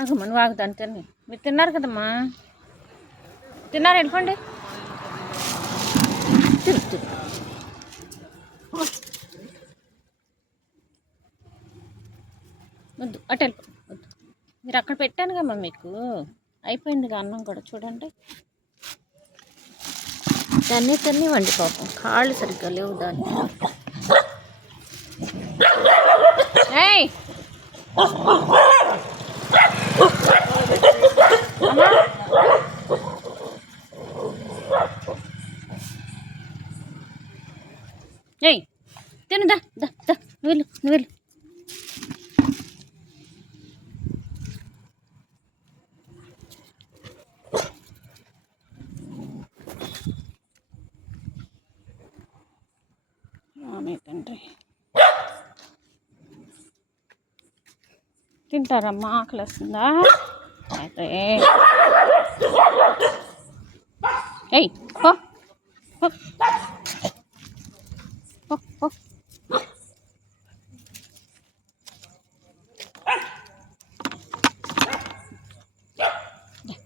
ఆగమ్మా నువ్వు ఆగుతాను తిని. మీరు తిన్నారు కదమ్మా, తిన్నారు, వెళ్ళిపోండి. వద్దు అటు వెళ్ళిపో, వద్దు. మీరు అక్కడ పెట్టాను కమ్మా, మీకు అయిపోయిందిగా అన్నం కూడా. చూడండి దాన్ని తినివ్వండి, పాపం కాళ్ళు సరిగ్గా లేవు దాన్ని. ఏయ్ ఏయ్ తిను, దా దా దా, నువ్వు వెళ్ళు, నువ్వు వెళ్ళు. తండ్రి తింటారమ్మా, ఆకలి వస్తుందా? అయితే ఏయ్ పో పో పో పో.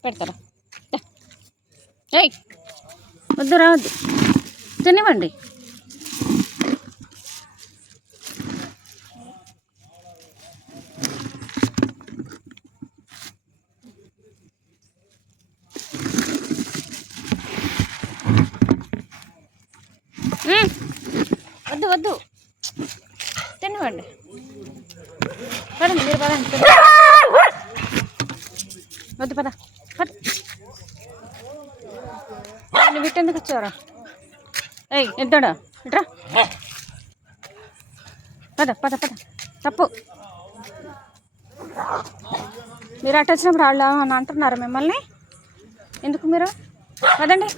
పెడతారా? ఏయ్ వద్దు, రావద్దు, తినివ్వండి. వద్దు వద్దు, తినివ్వండి. పదండి మీరు, పదండి. వద్దు పద పద. నువ్వు ఇట్టెందుకు వచ్చావరా? ఏయ్ ఎద్దాడా ఇట్రా, పద పద పద. తప్పు, మీరు అటు వచ్చినప్పుడు వాళ్ళు అని అంటున్నారు మిమ్మల్ని. ఎందుకు మీరు? పదండి.